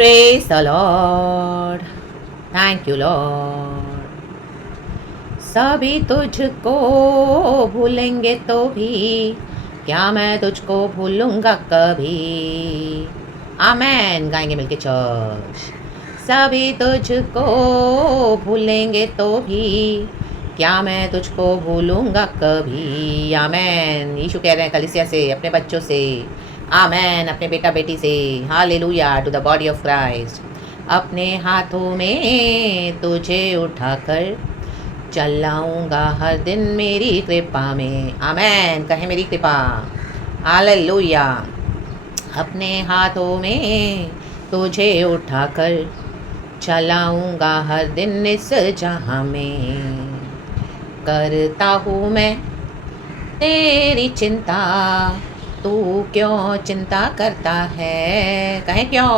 Praise the Lord. Thank you, Lord. सभी तुझको भूलेंगे तो भी क्या मैं तुझको भूलूंगा कभी। आमेन गाएंगे मिलके चर्च। सभी तुझको भूलेंगे तो भी क्या मैं तुझको भूलूंगा कभी। आमेन। यीशु कह रहे हैं कलीसिया से, अपने बच्चों से। आमेन। अपने बेटा बेटी से। Hallelujah to the body of Christ. अपने हाथों में तुझे उठाकर चलाऊंगा हर दिन मेरी कृपा में। आमेन। कहे मेरी कृपा। हालेलुया। अपने हाथों में तुझे उठाकर चलाऊंगा हर दिन इस जहां में। करता हूँ मैं तेरी चिंता, तू क्यों चिंता करता है। कहें क्यों।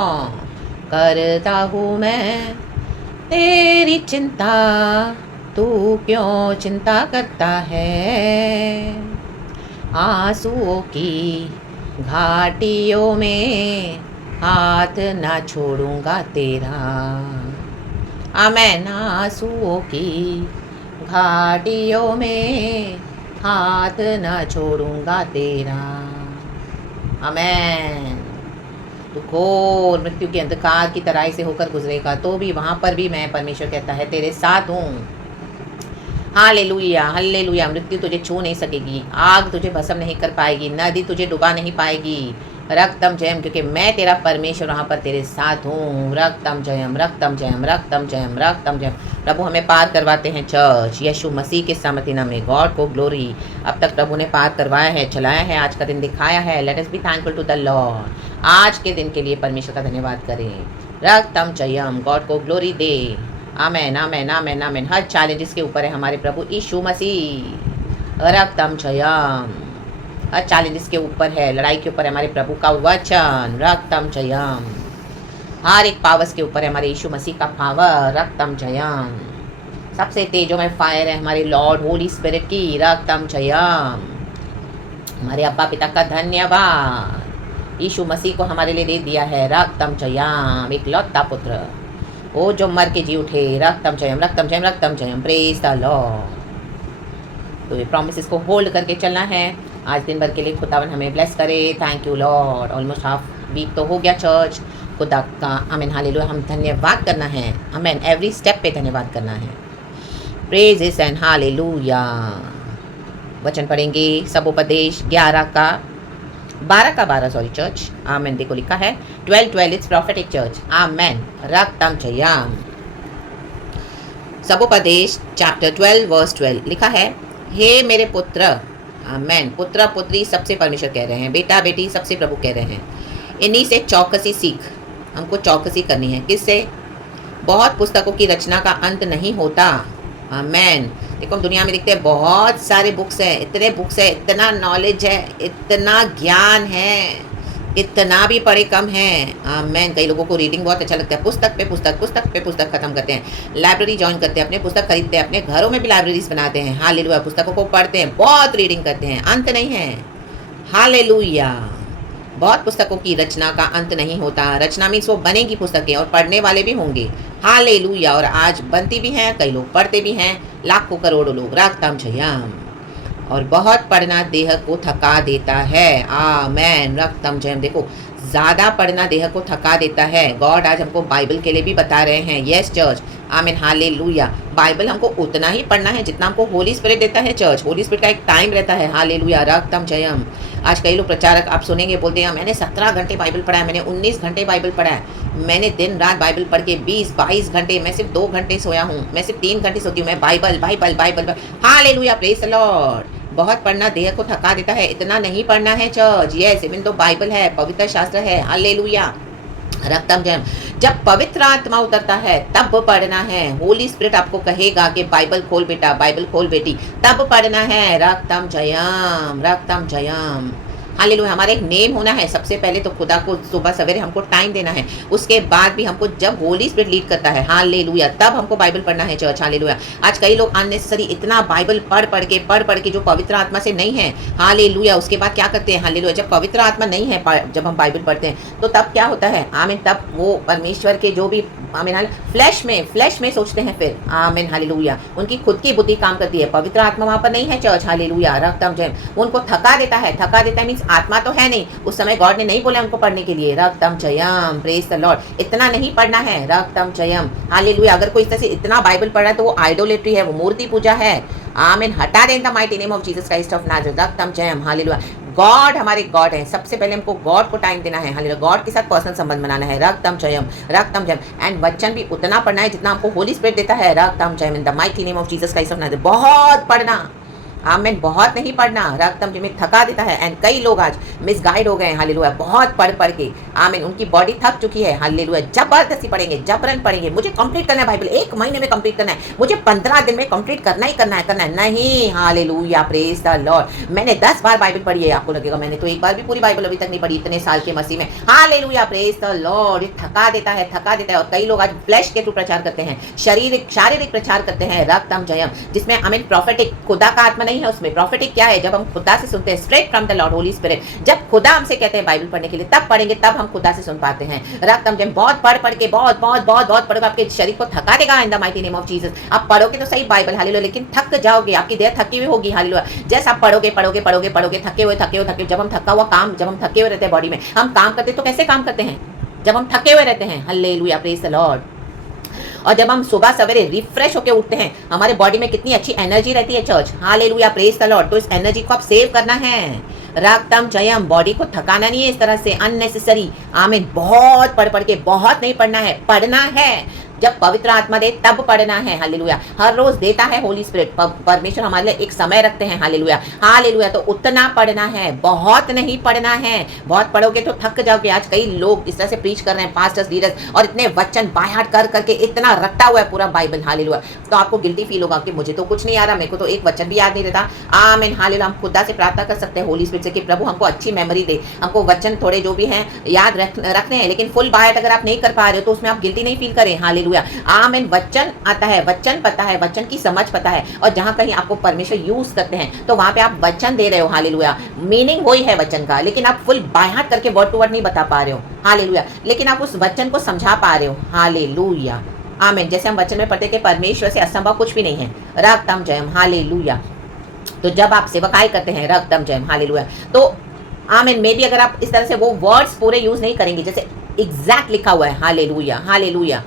करता हूँ मैं तेरी चिंता, तू क्यों चिंता करता है। आंसुओं की घाटियों में हाथ ना छोड़ूंगा तेरा। आमेन। आंसुओं की घाटियों में हाथ ना छोड़ूंगा तेरा। आमेन। तू घोर मृत्यु के अंधकार की तराई से होकर गुजरेगा तो भी वहाँ पर भी मैं, परमेश्वर कहता है, तेरे साथ हूँ। Hallelujah hallelujah. मृत्यु तुझे छू नहीं सकेगी, आग तुझे भस्म नहीं कर पाएगी, नदी तुझे डुबा नहीं पाएगी। रक्तम जयम, क्योंकि मैं तेरा परमेश्वर वहाँ पर तेरे साथ हूँ। रक्तम जयम रक्तम जयम रक्तम जयम रक्तम जयम। प्रभु हमें पार करवाते हैं चर्च, यीशु मसीह के सामर्थ्य नाम में। गॉड को ग्लोरी। अब तक प्रभु ने पार करवाया है, चलाया है, आज का दिन दिखाया है। Let us be thankful to the lord. आज के दिन के लिए परमेश्वर का धन्यवाद करें। रक्तम जयम। गॉड को ग्लोरी दे। Amen amen amen amen. हर चैलेंजेस के ऊपर है हमारे प्रभु यीशु मसीह। रक्तम जयम। हर चैलेंजेस के ऊपर है, लड़ाई के ऊपर है हमारे प्रभु का वचन। रक्तम जयम। हर एक पावर्स के ऊपर है हमारे यीशु मसीह का पावर। रक्तम जयम। सबसे तेजों में फायर है हमारे लॉर्ड होली स्पिरिट की। रक्तम जयम। हमारे अब्बा पिता का धन्यवाद। यीशु मसीह को हमारे लिए दे दिया है रक्तम जयम, एक लौता पुत्र, वो जो मर के जी उठे। रक्तम जयम रक्तम जयम रक्तम जयम। Praise the Lord. तो ये प्रॉमिसेस को होल्ड करके चलना है। आज दिन भर के लिए खुदावन हमें ब्लेस करे। Thank you lord. Almost half week तो हो गया चर्च। खुदा का आमीन हालेलुया हम धन्यवाद करना है। आमीन। एवरी स्टेप पे धन्यवाद करना है। Praise is and hallelujah. वचन पढ़ेंगे सबोपदेश 12 सॉरी चर्च। आमेन। देखो लिखा है 12 इट्स प्रॉफिटिक चर्च। आमेन। रक्तम जयम। सबोपदेश चैप्टर 12 वर्स 12 लिखा है, हे मेरे पुत्र। आमेन। पुत्र पुत्री सबसे परमेश्वर कह रहे हैं, बेटा बेटी सबसे प्रभु कह रहे हैं। इन्हीं से चौकसी सीख। हमको चौकसी करनी है। किससे। बहुत पुस्तकों की रचना का अंत नहीं होता। आमेन। देखो हम दुनिया में देखते हैं बहुत सारे बुक्स हैं, इतने बुक्स है, इतना नॉलेज है, इतना ज्ञान है, इतना भी पढ़े कम है। आमेन। कई लोगों को रीडिंग बहुत अच्छा लगता है, पुस्तक पे पुस्तक पुस्तक पे पुस्तक खत्म करते हैं। लाइब्रेरी ज्वाइन करते हैं, अपने पुस्तक खरीदते हैं, अपने घरों में भी लाइब्रेरीज बनाते हैं। हालेलुया। पुस्तकों को पढ़ते हैं, बहुत रीडिंग करते हैं, अंत नहीं है। हालेलुया। बहुत पुस्तकों की रचना का अंत नहीं होता। रचना मीन्स वो बनेगी पुस्तकें और पढ़ने वाले भी होंगे। हालेलुया। और आज बनती भी हैं, कई लोग पढ़ते भी हैं, लाखों करोड़ों लोग। रक्तम जयम। और बहुत पढ़ना देह को थका देता है। आमेन। रक्तम जयम। देखो ज़्यादा पढ़ना देह को थका देता है। गॉड आज हमको बाइबल के लिए भी बता रहे हैं। Yes church. आमीन हालेलुया। बाइबल हमको उतना ही पढ़ना है जितना हमको होली स्पिरिट देता है चर्च। होली स्पिरिट का एक टाइम रहता है। हालेलुया। रक्तम जयम। आज कई लोग प्रचारक आप सुनेंगे बोलते हैं मैंने 17 घंटे बाइबल पढ़ा है, मैंने 19 घंटे बाइबल पढ़ा है, मैंने दिन रात बाइबल पढ़ के 20-22 घंटे, मैं सिर्फ 2 घंटे सोया हूँ, मैं सिर्फ 3 घंटे सोती हूँ, मैं Bible Bible Bible. Hallelujah. Praise the Lord. बहुत पढ़ना देह को थका देता है, इतना नहीं पढ़ना है चर्च। यस इवन तो बाइबल है, पवित्र शास्त्र है। हालेलुया। रक्तम जयम। जब पवित्र आत्मा उतरता है तब पढ़ना है। होली स्पिरिट आपको कहेगा कि बाइबल खोल बेटा, बाइबल खोल बेटी, तब पढ़ना है। रक्तम जयम रक्तम जयम। हालेलुया। हमारा एक नेम होना है। सबसे पहले तो खुदा को सुबह सवेरे हमको टाइम देना है। उसके बाद भी हमको जब होली स्पिरिट लीड करता है, हालेलुया, तब हमको बाइबल पढ़ना है चर्च, हालेलुया। आज कई लोग अननेसेसरी इतना बाइबल पढ़ के जो पवित्र आत्मा से नहीं है, हालेलुया, उसके बाद क्या करते हैं, हालेलुया, जब पवित्र आत्मा नहीं है, जब हम बाइबल पढ़ते हैं तो तब क्या होता है, आमीन, तब वो परमेश्वर के जो भी, आमीन, फ्लैश में सोचते हैं फिर, आमीन, हालेलुया। उनकी खुद की बुद्धि काम करती है, पवित्र आत्मा वहां पर नहीं है चर्च, हालेलुया, रक्तम जय। उनको थका देता है मीन्स आत्मा तो है नहीं, उस समय गॉड ने नहीं बोला उनको पढ़ने के लिए, रक्तम जयम, प्रेज द लॉर्ड, इतना नहीं पढ़ना है, रक्तम जयम, हालेलुया। अगर कोई इस तरह से इतना बाइबल पढ़ रहा है तो वो आइडोलेट्री है, वो मूर्ति पूजा है, आमीन, हटा दें the mighty name of Jesus Christ of Nazareth, रक्तम जयम, हालेलुया। गॉड हमारे गॉड है, सबसे पहले हमको गॉड को टाइम देना है, हालेलुया, गॉड के साथ पर्सनल संबंध बनाना है, रक्तम जयम, रक्तम जयम। एंड वचन भी उतना पढ़ना है जितना हमको होली स्पिरिट देता है, रक्तम जयम, in the mighty name of Jesus Christ of Nazareth. बहुत पढ़ना, आमीन, बहुत नहीं पढ़ना, रक्तम जयम थका देता है। एंड कई लोग आज मिसगाइड हो गए हैं, हालेलुया, बहुत पढ़ के, आमीन, उनकी बॉडी थक चुकी है, हालेलुया, जबरदस्ती पढ़ेंगे, जबरन पढ़ेंगे, मुझे कंप्लीट करना है बाइबल, 1 महीने में कंप्लीट करना है, मुझे 15 दिन में कंप्लीट करना है, नहीं, हालेलुया, प्रेज द लॉर्ड। मैंने 10 बार बाइबल पढ़ी है, आपको लगेगा मैंने तो एक बार भी पूरी बाइबल अभी तक नहीं पढ़ी इतने साल के मसीह में, हालेलुया, प्रेज द लॉर्ड। थका देता है। और कई लोग आज फ्लैश के थ्रू प्रचार करते हैं, शारीरिक प्रचार करते हैं, रक्तम जयम, जिसमें आमीन प्रॉफिटिक, खुदा का आत्मा नहीं है उसमें। प्रॉफिटिक क्या है, जब हम खुदा से सुनते हैं, straight from the Lord Holi spirit, जब खुदा हमसे कहते हैं बाइबल पढ़ने के लिए, तब पढ़ेंगे, तब हम खुदा से सुन पाते हैं, रक्तम जयम। बहुत पढ़ के बहुत पढ़ोगे, आपके शरीर को थका देगा इन the mighty name of Jesus. आप पढ़ोगे तो सही बाइबल, हालेलुया, लेकिन थक जाओगे, आपकी देह थकी हुई होगी, हालेलुया। जैसे आप पढ़ोगे, थके हुए, जब हम थका हुआ काम, जब हम थके हुए रहते हैं बॉडी में, हम काम करते तो कैसे काम करते हैं, जब हम थके हुए रहते हैं, हालेलुया, प्रेज द लॉर्ड। और जब हम सुबह सवेरे रिफ्रेश होकर उठते हैं, हमारे बॉडी में कितनी अच्छी एनर्जी रहती है church, hallelujah, praise the Lord. तो इस एनर्जी को आप सेव करना है, रक्तम जयम, बॉडी को थकाना नहीं है इस तरह से अननेसेसरी, आमीन। बहुत पढ़ के, बहुत नहीं पढ़ना है, पढ़ना है जब पवित्र आत्मा दे तब पढ़ना है, हालेलुया। हर रोज देता है होली स्पिरिट, परमेश्वर हमारे लिए एक समय रखते हैं, हालेलुया, हालेलुया। तो उतना पढ़ना है, बहुत नहीं पढ़ना है। बहुत पढ़ोगे तो थक जाओगे। आज कई लोग इस तरह से प्रीच कर रहे हैं, पास्टर्स, लीडर्स, और इतने वचन बाय हार्ट कर करके इतना रट्टा हुआ है पूरा बाइबल, हालेलुया। तो आपको गिल्टी फील होगा कि मुझे तो कुछ नहीं आ रहा, मेरे को तो एक वचन भी याद नहीं रहता, आमीन, हालेलुया। हम खुदा से प्रार्थना कर सकते हैं होली स्पिरिट से कि प्रभु हमको अच्छी मेमोरी दे, हमको वचन थोड़े जो भी हैं याद रखने हैं, लेकिन फुल बाय हार्ट अगर आप नहीं कर पा रहे हो तो उसमें आप गिल्टी नहीं फील करें, हालेलुया, आमीन। वचन आता है, वचन पता है, वचन की समझ पता है, और जहां कहीं आपको परमेश्वर यूज करते हैं तो वहां पे आप वचन दे रहे हो, हालेलुया, मीनिंग वही है वचन का, लेकिन आप फुल बाय हार्ट करके वर्ड टू वर्ड नहीं बता पा रहे हो, हालेलुया, लेकिन आप उस वचन को समझा पा रहे हो, हालेलुया, आमीन। जैसे हम वचन में पढ़ते कि परमेश्वर से असंभव कुछ भी नहीं है, रक्तम जयम, हालेलुया। तो जब आप सेवकाई करते हैं, रक्तम जयम, हालेलुया, तो आमीन, मे बी अगर आप इस तरह से वो वर्ड्स पूरे यूज नहीं करेंगे जैसे एग्जैक्ट लिखा हुआ है, हालेलुया, हालेलुया।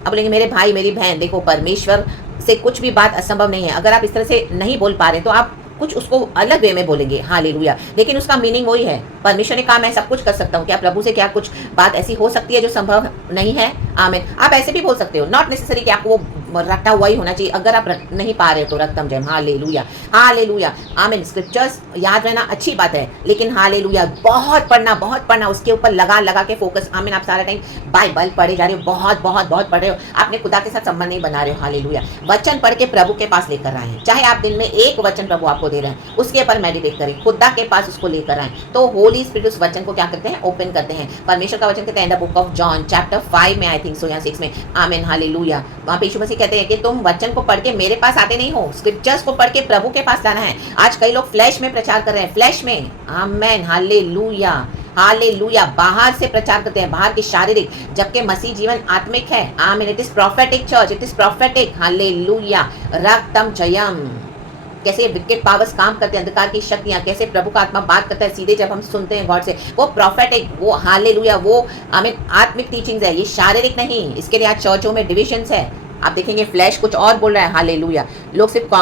अब बोलेंगे मेरे भाई मेरी बहन, देखो परमेश्वर से कुछ भी बात असंभव नहीं है। अगर आप इस तरह से नहीं बोल पा रहे तो आप कुछ उसको अलग वे में बोलेंगे, हालेलुया, लेकिन उसका मीनिंग वही है। परमेश्वर ने कहा मैं सब कुछ कर सकता हूँ, क्या प्रभु से क्या कुछ बात ऐसी हो सकती है जो संभव नहीं है, आमीन। आप ऐसे भी बोल सकते हो, नॉट नेसेसरी कि आपको वो रटा हुआ ही होना चाहिए। अगर आप नहीं पा रहे हो तो रक्तम जयम, हालेलुया, हालेलुया, आमीन। स्क्रिप्चर्स याद रहना अच्छी बात है, लेकिन हालेलुया बहुत पढ़ना, उसके ऊपर लगा के फोकस, आमीन। आप सारा टाइम बाइबल पढ़े जा रहे हो, बहुत पढ़ रहे हो, आपने खुदा के साथ संबंध नहीं बना रहे हो, हालेलुया। वचन पढ़ के प्रभु के पास लेकर आए, चाहे आप दिन में एक वचन प्रभु आपको दे रहे हैं, उसके ऊपर मेडिटेट करें, खुदा के पास उसको लेकर आए, तो होली स्पिरिट उस वचन को क्या करते हैं, ओपन करते हैं। परमेश्वर का वचन कहते हैं the book of John chapter 5 में, आई थिंक सो, या 6 में, आमीन, हालेलुया। वहां पे यीशु मसीह कहते हैं कि तुम वचन को पढ़ के मेरे पास आते नहीं हो, स्क्रिप्चर्स को पढ़ के प्रभु के पास लाना है। आज कई लोग फ्लैश में प्रचार कर रहे हैं, फ्लैश में, आमीन, हालेलुया, हालेलुया। बाहर से प्रचार करते हैं, बाहर की शारीरिक, जबकि मसीह जीवन आत्मिक है, आमीन। It is prophetic church, it is prophetic, हालेलुया, रक्तम जयम। कैसे विकेट पावर्स काम करते हैं, अंधकार की शक्तियां, कैसे प्रभु का आत्मा बात करता है सीधे जब हम सुनते हैं गॉड से, वो प्रोफेटिक, वो हालेलुया, वो आमीन आत्मिक टीचिंग्स है, ये शारीरिक नहीं। इसके लिए आज चर्चों में डिविजन्स है, आप देखेंगे फ्लैश कुछ और बोल रहा है, हालेलुया। लोग सिर्फ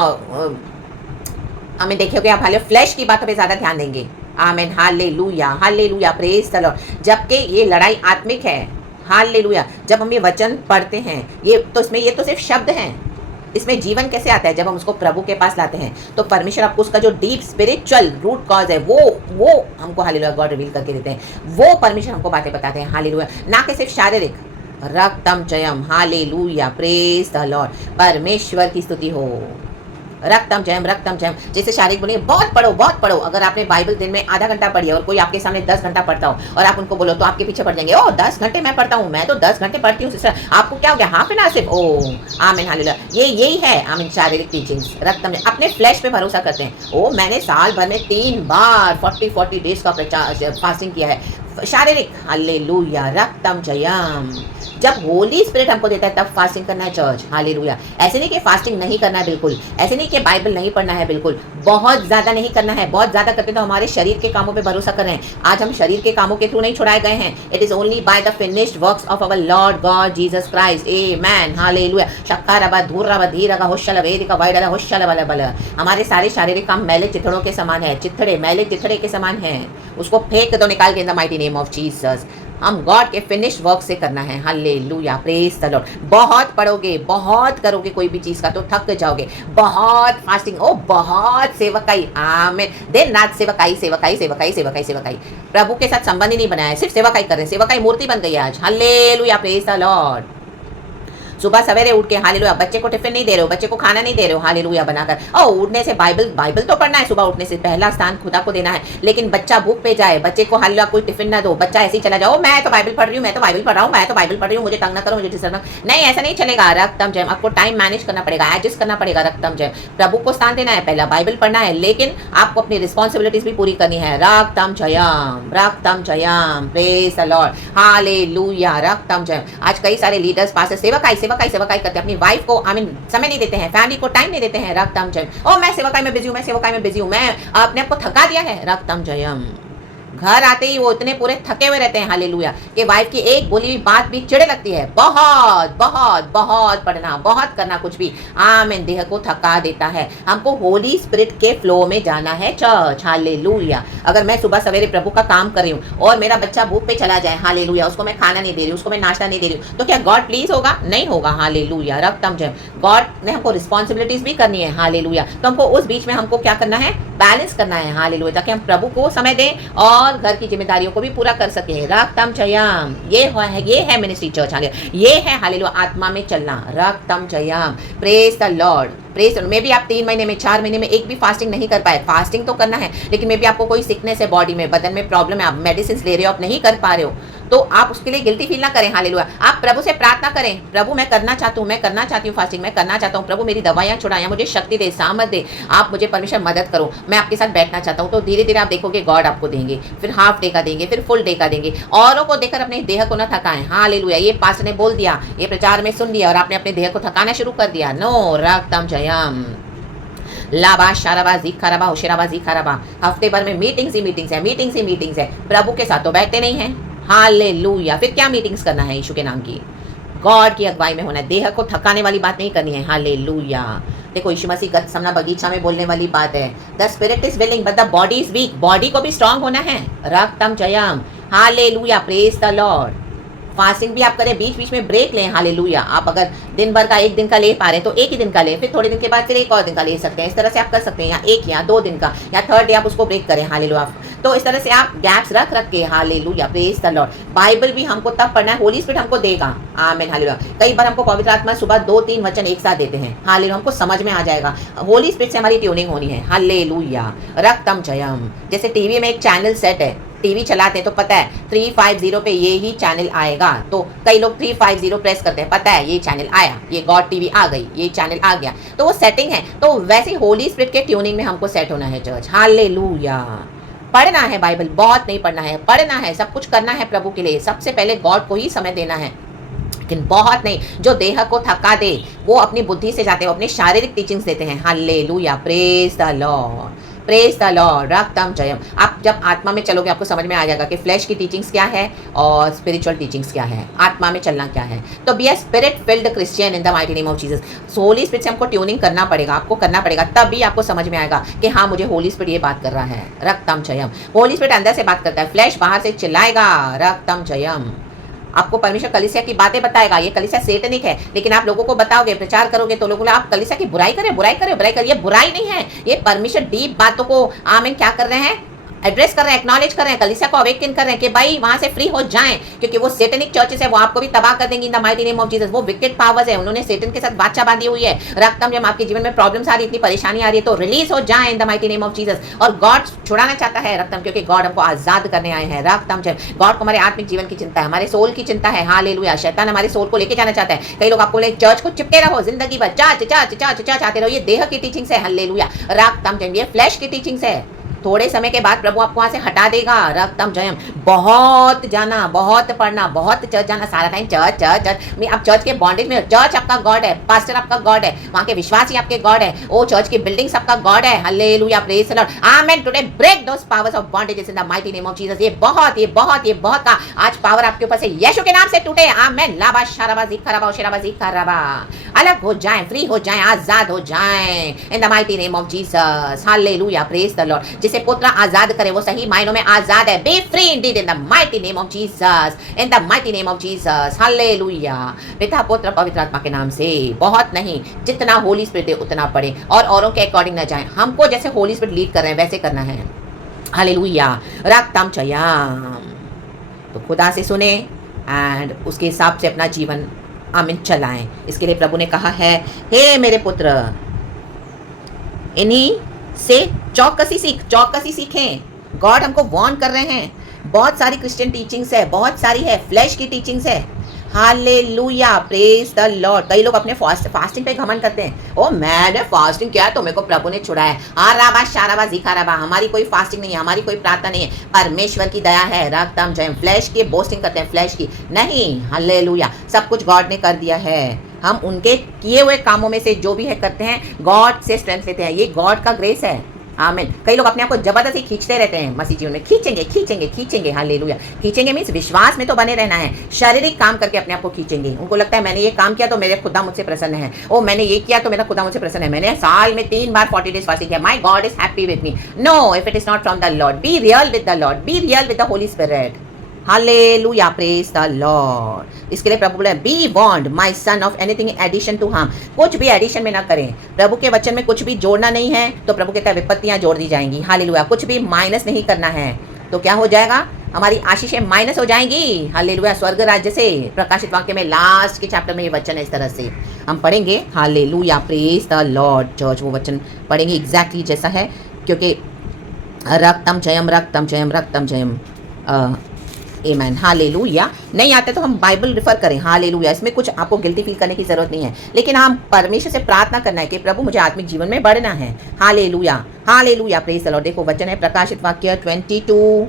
आमीन, देखिए आप हाले फ्लैश की बातों पे ज्यादा ध्यान देंगे, आमीन, hallelujah, hallelujah, praise the Lord. जबकि ये लड़ाई आत्मिक है, हालेलुया। जब हम ये वचन पढ़ते हैं, ये तो सिर्फ शब्द हैं, इसमें जीवन कैसे आता है, जब हम उसको प्रभु के पास लाते हैं तो परमेश्वर आपको उसका जो डीप स्पिरिचुअल रूट कॉज है वो हमको हालेलुया गॉड रिवील करके देते हैं, वो परमेश्वर हमको बातें बताते हैं, हालेलुया, ना कि सिर्फ शारीरिक, रक्तम जयम, हालेलुया, प्रेज द लॉर्ड, परमेश्वर की स्तुति हो, रक्तम जयम रक्तम जयम। जैसे शारीरिक बोलिए बहुत पढ़ो बहुत पढ़ो। अगर आपने बाइबल दिन में आधा घंटा पढ़ी है और कोई आपके सामने 10 घंटा पढ़ता हो और आप उनको बोलो तो आपके पीछे पड़ जाएंगे। ओ 10 घंटे मैं पढ़ता हूँ, मैं तो 10 घंटे पढ़ती हूँ सिस्टर, आपको क्या हो गया हाफ एन आवर सिर्फ। ओ आमीन हालेलुया। यही है आमीन शारीरिक टीचिंग्स। रक्तम अपने फ्लैश पे भरोसा करते हैं। ओ मैंने साल भर में 3 बार 40 डेज का फास्टिंग किया है शारीरिक। हालेलुया रक्तम जयम। जब होली स्पिरिट हमको देता है तब फास्टिंग करना है चर्च। हालेलुया। ऐसे नहीं कि फास्टिंग नहीं करना है बिल्कुल, ऐसे नहीं कि बाइबल नहीं पढ़ना है बिल्कुल, बहुत ज़्यादा नहीं करना है। बहुत ज़्यादा करते तो हमारे शरीर के कामों पे भरोसा कर रहे हैं। आज हम शरीर के कामों के थ्रू नहीं छुड़ाए गए हैं। It is only by the finished works of our Lord God Jesus Christ. आमेन हालेलुया। शक्कारबा धूरबा धीरगा होशल वेदिका वाइडला होशल बल बल। हमारे सारे शारीरिक काम मैले चिथड़ों के समान है, चिथड़े मैले चिथड़े के समान है। उसको फेंक दो निकाल के इन the mighty name of Jesus. हम गॉड के फिनिश वर्क से करना है। Hallelujah praise the Lord. बहुत पढ़ोगे बहुत करोगे कोई भी चीज़ का तो थक जाओगे। बहुत फास्टिंग ओ बहुत सेवकाई। आमीन। दिन रात सेवकाई सेवकाई सेवकाई सेवकाई सेवकाई। प्रभु के साथ संबंध ही नहीं बनाया, सिर्फ सेवकाई कर रहे हैं। सेवकाई मूर्ति बन गई आज। Hallelujah praise the Lord. सुबह सवेरे उठ के हालेलुया बच्चे को टिफिन नहीं दे रहे हो, बच्चे को खाना नहीं दे रहे हो हालेलुया बनाकर। और उठने से बाइबल तो पढ़ना है, सुबह उठने से पहला स्थान खुदा को देना है। लेकिन बच्चा भूख पे जाए, बच्चे को हालेलुया कोई टिफिन ना दो, बच्चा ऐसे ही चला जाओ मैं तो बाइबल पढ़ रही हूँ, मैं तो बाइबल पढ़ रहा हूँ, मैं तो बाइबल पढ़ रही हूँ, मुझे तंग ना करो, मुझे डिस्टर्ब नहीं, ऐसा नहीं चलेगा। रक्तम जयम। आपको टाइम मैनेज करना पड़ेगा, एडजस्ट करना पड़ेगा। रक्तम जयम। प्रभु को स्थान देना है, पहला बाइबल पढ़ना है, लेकिन आपको अपनी रिस्पॉन्सिबिलिटीज भी पूरी करनी है। रक्तम जयम रक्तम जयम प्रेज द लॉर्ड हालेलुया रक्तम जयम। आज कई सारे लीडर्स पास सेवकाई सेवकाई सेवकाई करते हैं, अपनी वाइफ को समय नहीं देते हैं, फैमिली को टाइम नहीं देते हैं। रक्तम जयम। ओ मैं सेवकाई में बिजी हूँ, मैं सेवकाई में बिजी हूँ, मैं अपने आप को थका दिया है। रक्तम जयम। घर आते ही वो इतने पूरे थके हुए रहते हैं हालेलुया कि वाइफ की एक बोली हुई बात भी चिढ़े लगती है। बहुत बहुत बहुत पढ़ना बहुत करना कुछ भी आमीन देह को थका देता है। हमको होली स्पिरिट के फ्लो में जाना है चर्च। हालेलुया। अगर मैं सुबह सवेरे प्रभु का काम कर रही हूँ और मेरा बच्चा भूख पे चला जाए हालेलुया, उसको मैं खाना नहीं दे रही हूँ, उसको मैं नाश्ता नहीं दे रही हूँ, तो क्या गॉड प्लीज होगा? नहीं होगा। हालेलुया रक्तम जयम। गॉड ने हमको रिस्पॉन्सिबिलिटीज भी करनी है हालेलुया, तो हमको उस बीच में हमको क्या करना है? बैलेंस करना है हालेलुया, ताकि हम प्रभु को समय दें और घर की जिम्मेदारियों को भी पूरा कर सके। रक्तम जयम। ये है मिनिस्ट्री चर्च हालेलुया, ये है हालेलुया आत्मा में चलना। रक्तम जयम प्रेज द लॉर्ड प्रेज। मे भी आप 3 महीने में 4 महीने में एक भी फास्टिंग नहीं कर पाए, फास्टिंग तो करना है, लेकिन मे भी आपको कोई सिकनेस है बॉडी में, बदन में प्रॉब्लम है, आप मेडिसिन ले रहे हो, आप नहीं कर पा रहे हो, तो आप उसके लिए गिल्टी फील ना करें हालेलुया। आप प्रभु से प्रार्थना करें, प्रभु मैं करना चाहता हूँ, मैं करना चाहती हूँ फास्टिंग, मैं करना चाहता हूँ, प्रभु मेरी दवाइयाँ छुड़ाया, मुझे शक्ति दे, सामर्थ दे, आप मुझे परमेश्वर मदद करो, मैं आपके साथ बैठना चाहता हूँ। तो धीरे धीरे आप देखोगे गॉड आपको देंगे, फिर हाफ डे का देंगे, फिर फुल डे का देंगे। औरों को देकर अपने देह को न थकाएं हालेलुया। ये पास्टर ने बोल दिया, ये प्रचार में सुन लिया और आपने अपने देह को थकाना शुरू कर दिया। नो रक्तम जयम। लाबा शाराबा जीखाराबा होशराबा जीखाराबा। हफ्ते भर में मीटिंग्स ही मीटिंग्स है, प्रभु के साथ तो बैठते नहीं हैं। हालेलुया। फिर क्या मीटिंग्स करना है? यीशु के नाम की, गॉड की अगुवाई में होना है। देह को थकाने वाली बात नहीं करनी है। हालेलुया। देखो यीशु मसीह गतसमना बगीचा में बोलने वाली बात है, the spirit is willing but the body is weak. Body को भी स्ट्रांग होना है। रक्तम जयम। हालेलुया प्रेज द लॉर्ड। फास्टिंग भी आप करें, बीच बीच में ब्रेक लें हालेलुया। आप अगर दिन भर का 1 दिन का ले पा रहे हैं तो 1 ही दिन का लें, फिर थोड़े दिन के बाद फिर 1 और दिन का ले सकते हैं। इस तरह से आप कर सकते हैं, या 1 या 2 दिन का, या 3rd डे आप उसको ब्रेक करें हालेलुया। तो इस तरह से आप गैप्स रख के hallelujah praise the Lord. Bible भी हमको तब पढ़ना है, होली स्पिरिट हमको देगा आमीन हालेलुया। कई बार हमको पवित्र आत्मा सुबह 2-3 वचन एक साथ देते हैं हालेलुया, हमको समझ में आ जाएगा। होली स्पिरिट से हमारी ट्यूनिंग होनी है हालेलुया रक्तम जयम। जैसे टीवी में एक चैनल सेट है, टीवी चलाते हैं तो पता है 350 पे ये ही चैनल आएगा, तो कई लोग 350 प्रेस करते हैं, पता है ये चैनल आया, ये गॉड टीवी आ गई, ये चैनल आ गया, तो वो सेटिंग है। तो वैसे ही होली स्पिरिट के ट्यूनिंग में हमको सेट होना है चर्च। हालेलुया। पढ़ना है बाइबल, बहुत नहीं पढ़ना है, पढ़ना है, सब कुछ करना है प्रभु के लिए। सबसे पहले गॉड को ही समय देना है, लेकिन बहुत नहीं। जो देह को थका दे वो अपनी बुद्धि से जाते हैं, वो अपनी शारीरिक टीचिंग्स देते हैं। हालेलुया praise the Lord praise the Lord रक्तम जयम। आप जब आत्मा में चलोगे आपको समझ में आ जाएगा कि फ्लैश की टीचिंग्स क्या है और स्पिरिचुअल टीचिंग्स क्या है, आत्मा में चलना क्या है। तो be a spirit filled Christian in the mighty name of Jesus. Holy spirit से हमको ट्यूनिंग करना पड़ेगा, आपको करना पड़ेगा, तभी आपको समझ में आएगा कि हाँ मुझे होली स्पिरिट ये बात कर रहा है। रक्तम जयम। होली स्पिरिट अंदर से बात करता है, फ्लैश बाहर से चिल्लाएगा। रक्तम जयम। आपको परमेश्वर कलीसिया की बातें बताएगा। ये कलीसिया सेटनिक है, लेकिन आप लोगों को बताओगे, प्रचार करोगे तो लोगों आप कलीसिया की बुराई करें। ये बुराई नहीं है, ये परमेश्वर डीप बातों को आमीन क्या कर रहे हैं? एड्रेस कर रहे हैं, एक्नॉलेज कर रहे हैं, कलीसिया को अवेकन कर रहे हैं कि भाई वहां से फ्री हो जाएं, क्योंकि वो सेटनिक चर्चेस है, वो आपको भी तबाह कर देंगी इन the mighty name of Jesus. वो विकेट पावर्स है, उन्होंने सेटन के साथ बादशाह बांधी हुई है। रक्तम जब आपके जीवन में प्रॉब्लम्स आ रही है, इतनी परेशानी आ रही है, तो रिलीज हो जाए इन the mighty name of Jesus. और गॉड छुड़ाना चाहता है रक्तम, क्योंकि गॉड हमको आजाद करने आए हैं। रक्तम जब गॉड को हमारे आत्मिक जीवन की चिंता है, हमारे सोल की चिंता है। हालेलुया। शैतान हमारे सोल को लेके जाना चाहता है। कई लोग आपको चर्च को चिपके रहो जिंदगी भर, चर्च चर्च चर्च चर्च आते रहो, ये देह की टीचिंग्स है। हालेलुया। रक्तम जब ये फ्लैश की टीचिंग्स है। थोड़े समय के बाद प्रभु आपको वहां से हटा देगा। रक्तम जयम। बहुत जाना, बहुत पढ़ना, बहुत चर्च जाना, सारा टाइम चर्च चर्च चर्च। आप चर्च के बॉन्डेज में हो। चर्च आपका गॉड है, पास्टर आपका गॉड है, वहां के विश्वासी आपके गॉड है, वो चर्च की बिल्डिंग्स आपका गॉड है। Hallelujah. Praise the lord. Amen. Today break those powers of bondages in the mighty name of Jesus. ये बहुत का आज पावर आपके ऊपर से यीशु के नाम से टूटे। आमेन। लाबा शाराबा जिखराबा शराबा जिखराबा। अलग हो जाएं, फ्री हो जाएं, आजाद हो जाएं इन the mighty name of Jesus. Hallelujah. Praise the Lord. जिसे पुत्र आजाद करे वो सही मायनों में आजाद है। B free Indeed in the mighty name of Jesus, in the mighty name of Jesus. Hallelujah. पिता पुत्र पवित्र आत्मा के नाम से। बहुत नहीं, जितना होली स्पिरिट है उतना पढ़े और औरों के अकॉर्डिंग न जाए। हमको जैसे होली स्पिरिट लीड कर रहे हैं वैसे करना है। हालेलुया। रक्तम चयाम। तो खुदा से सुने एंड उसके हिसाब से अपना जीवन आमीन चलाएं। इसके लिए प्रभु ने कहा है, हे मेरे पुत्र, इन्हीं से चौकसी सीखें। गॉड हमको वार्न कर रहे हैं। बहुत सारी क्रिश्चियन टीचिंग्स है, बहुत सारी है, फ्लैश की टीचिंग्स है। हालेलुया। Praise the Lord. कई लोग अपने फास्टिंग पे घमंड करते हैं। ओ मैंने फास्टिंग किया तो मेरे को प्रभु ने छुड़ाया है। आराबा शाराबा जिखाराबा। हमारी कोई फास्टिंग नहीं है, हमारी कोई प्रार्थना नहीं है, परमेश्वर की दया है। रक्तम जयम। फ्लैश की बोस्टिंग करते हैं, फ्लैश की नहीं। हालेलुया। सब कुछ गॉड ने कर दिया है। हम उनके किए हुए कामों में से जो भी है करते हैं, गॉड से स्ट्रेंथ लेते हैं। ये गॉड का ग्रेस है। आमीन। कई लोग अपने आप को जबरदस्ती खींचते रहते हैं मसीह जीवन में। खींचेंगे। हालेलुया। खींचेंगे मीन्स विश्वास में तो बने रहना है। शारीरिक काम करके अपने आप को खींचेंगे। उनको लगता है मैंने ये काम किया तो मेरे खुदा मुझसे प्रसन्न है। ओ मैंने ये किया तो मेरा खुदा मुझसे प्रसन्न है। मैंने साल में 3 बार 40 डेज फास्टिंग किया। My God is happy with me. No, if it is not from the lord, be real with the lord, be real with the holy spirit. Hallelujah. Praise the lord. इसके लिए प्रभु बोले, be warned my son of anything addition to harm. कुछ भी addition में ना करें। प्रभु के वचन में कुछ भी जोड़ना नहीं है तो प्रभु कहता है विपत्तियां जोड़ दी जाएंगी। हालेलुया। कुछ भी माइनस नहीं करना है तो क्या हो जाएगा? हमारी आशीषें माइनस हो जाएंगी। हालेलुया। स्वर्ग राज्य से। प्रकाशित वाक्य में लास्ट के चैप्टर में ये वचन है, इस तरह से हम पढ़ेंगे। Hallelujah. Praise the Lord. Church वो वचन पढ़ेंगे एग्जैक्टली जैसा है, क्योंकि रक्तम जयम रक्तम जयम रक्तम जयम। आमेन। हालेलुया। नहीं आते तो हम बाइबल रिफर करें। हालेलुया। इसमें कुछ आपको गिल्टी फील करने की जरूरत नहीं है, लेकिन हम परमेश्वर से प्रार्थना करना है कि प्रभु मुझे आत्मिक जीवन में बढ़ना है। Hallelujah. Hallelujah. Praise the Lord. देखो वचन है प्रकाशित वाक्य 22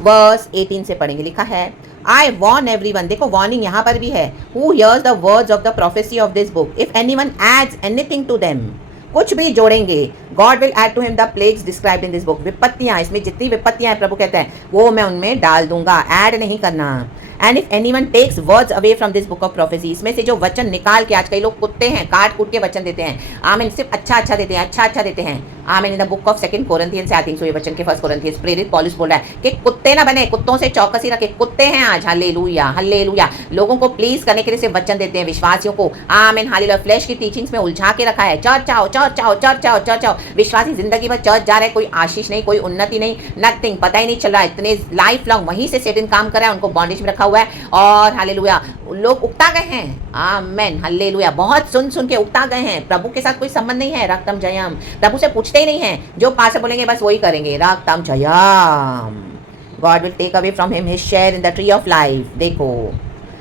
वर्स 18 से पढ़ेंगे। लिखा है, आई वॉर्न एवरीवन। देखो वार्निंग यहाँ पर भी है। Who hears the words of the prophecy of this book, if anyone adds anything to them. कुछ भी जोड़ेंगे, God will add to him the plagues described in this book. विपत्तियां, इसमें जितनी विपत्तियां हैं प्रभु कहते हैं वो मैं उनमें डाल दूंगा, ऐड नहीं करना। And if anyone takes words away from this book of prophecy, इसमें से जो वचन निकाल के, आज कई लोग कुत्ते हैं, काट कूट के वचन देते हैं। आमीन। सिर्फ अच्छा देते हैं, अच्छा देते हैं। आमीन। In the book of 2 Corinthians I think so ये वचन के 1 कोरिन्थियंस प्रेरित पौलुस बोल रहा है कि कुत्ते ना बने, कुत्तों से चौकसी रखे। कुत्ते हैं आज। हालेलुया। हालेलुया। लोगों को प्लीज करने के लिए सिर्फ वचन देते हैं, विश्वासियों को। आमीन। हालेलुया। फ्लैश की टीचिंग्स में उलझा के रखा है। चर्च आओ। विश्वासी जिंदगी भर चर्च जा रहे हैं, कोई आशीष नहीं, कोई उन्नति नहीं, नथिंग। पता ही नहीं चल रहा है। इतने लाइफ लॉन्ग वहीं से सेटन काम कर रहा है, उनको बॉन्डेज में रखा हुआ है। और हालेलुया, लोग उकता गए हैं। आमेन। हालेलुया। बहुत सुन के उकता गए हैं। प्रभु के साथ कोई संबंध नहीं है। रक्तम जयम। प्रभु से पूछते ही नहीं है, जो पास बोलेंगे बस वही करेंगे। रक्तम जयम। God will take away from him his share in the tree of life. देखो,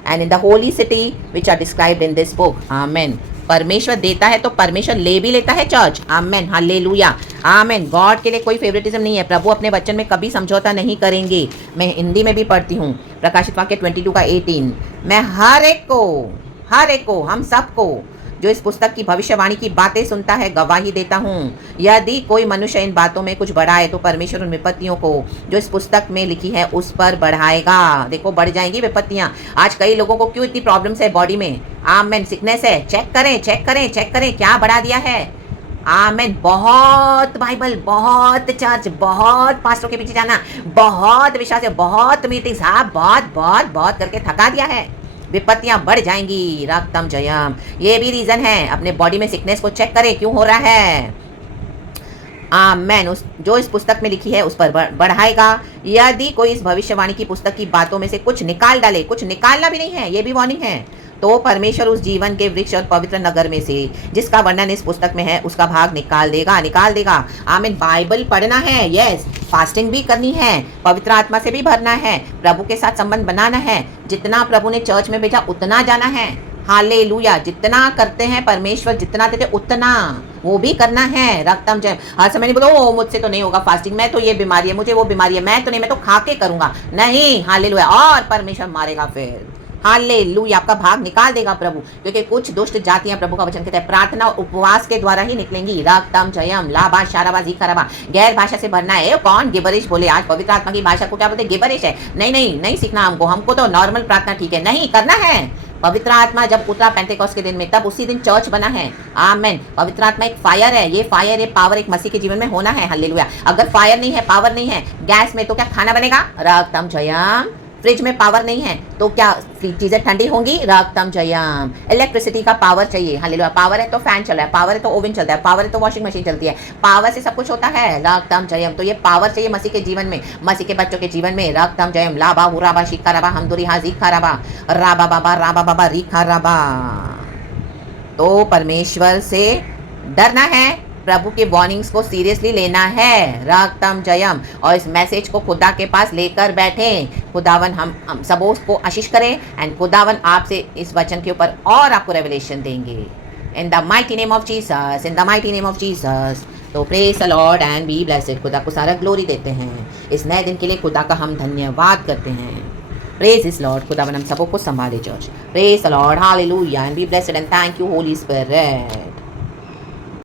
and in the holy city which are described in this book. आमेन। परमेश्वर देता है तो परमेश्वर ले भी लेता है चर्च। आमेन। हालेलुया। आमेन। गॉड के लिए कोई फेवरेटिज्म नहीं है। प्रभु अपने वचन में कभी समझौता नहीं करेंगे। मैं हिंदी में भी पढ़ती हूँ, प्रकाशित वाक्य 22 का 18। मैं हर एक को, हम सबको जो इस पुस्तक की भविष्यवाणी की बातें सुनता है गवाही देता हूँ। यदि कोई मनुष्य इन बातों में कुछ बढ़ाए तो परमेश्वर उन विपत्तियों को जो इस पुस्तक में लिखी है उस पर बढ़ाएगा। देखो, बढ़ जाएंगी विपत्तियाँ। आज कई लोगों को क्यों इतनी प्रॉब्लम्स है बॉडी में? आमेन। सिकनेस है। चेक करें क्या बढ़ा दिया है। आमेन। बहुत बाइबल, बहुत चर्च, बहुत पास्टरों के पीछे जाना, बहुत विश्वास, बहुत मीटिंग्स, हाँ बहुत करके थका दिया है। विपत्तियां बढ़ जाएंगी। रक्तम जयम। ये भी रीजन है। अपने बॉडी में सिकनेस को चेक करें क्यों हो रहा है। आमेन। उस जो इस पुस्तक में लिखी है उस पर बढ़ाएगा। यदि कोई इस भविष्यवाणी की पुस्तक की बातों में से कुछ निकाल डाले, कुछ निकालना भी नहीं है, ये भी वार्निंग है, तो परमेश्वर उस जीवन के वृक्ष और पवित्र नगर में से जिसका वर्णन इस पुस्तक में है उसका भाग निकाल देगा, निकाल देगा। आमीन। बाइबल पढ़ना है, यस, फास्टिंग भी करनी है, पवित्र आत्मा से भी भरना है, प्रभु के साथ संबंध बनाना है, जितना प्रभु ने चर्च में भेजा उतना जाना है। हालेलुया। जितना करते हैं परमेश्वर, जितना देते उतना वो भी करना है। रक्तम जय। हर समय नहीं बोलो ओ मुझसे तो नहीं होगा फास्टिंग, मैं तो ये बीमारी है, मुझे वो बीमारी है, मैं तो नहीं, मैं तो खा के करूंगा। नहीं, हालेलुया। और परमेश्वर मारेगा फिर। हालेलुया। आपका भाग निकाल देगा प्रभु, क्योंकि कुछ दुष्ट जातियां, प्रभु का वचन कहता है, प्रार्थना और उपवास के द्वारा ही निकलेंगी। रक्तम जयम लाभा शाराबा जीखराबा। गैर भाषा से भरना है। कौन गिबरिश बोले? आज पवित्र आत्मा की भाषा को क्या बोलते? गिबरिश है। नहीं नहीं नहीं सीखना हमको, हमको तो नॉर्मल प्रार्थना ठीक है, नहीं करना है। पवित्र आत्मा जब उतरा पेंटेकोस्ट के दिन में, तब उसी दिन चर्च बना है। आमेन। पवित्र आत्मा एक फायर है, ये फायर, ये पावर एक मसीह के जीवन में होना है। हालेलुया। अगर फायर नहीं है, पावर नहीं है गैस में, तो क्या खाना बनेगा? रक्तम जयम। फ्रिज में पावर नहीं है तो क्या चीजें ठंडी होंगी? रक्तम जयम। इलेक्ट्रिसिटी का पावर चाहिए। हालेलुया। पावर है तो फैन चल रहा है, पावर है तो ओवन चलता है, पावर है तो वॉशिंग मशीन चलती है, पावर से सब कुछ होता है। रक्तम जयम। तो ये पावर चाहिए मसीह के जीवन में, मसीह के बच्चों के जीवन में। रक्तम जयम लाभा हुराबा शिखा रबा हमदुरी हाजीखा रबा राबा बाबा रिखा रबा। तो परमेश्वर से डरना है, प्रभु के वार्निंग्स को सीरियसली लेना है। रक्तम जयम। और इस मैसेज को खुदा के पास लेकर बैठे। खुदावन हम सबों को आशीष करें, एंड खुदावन आपसे इस वचन के ऊपर और आपको रेवलेशन देंगे। In the mighty name of Jesus, in the mighty name of Jesus. तो praise the Lord and be blessed. खुदा को सारा ग्लोरी देते हैं। इस नए दिन के लिए खुदा का हम धन्यवाद करते हैं। प्रेज इस लॉर्ड। खुदावन हम सबों को संभाले church. Praise the Lord. Hallelujah and be blessed and thank you Holi spirit.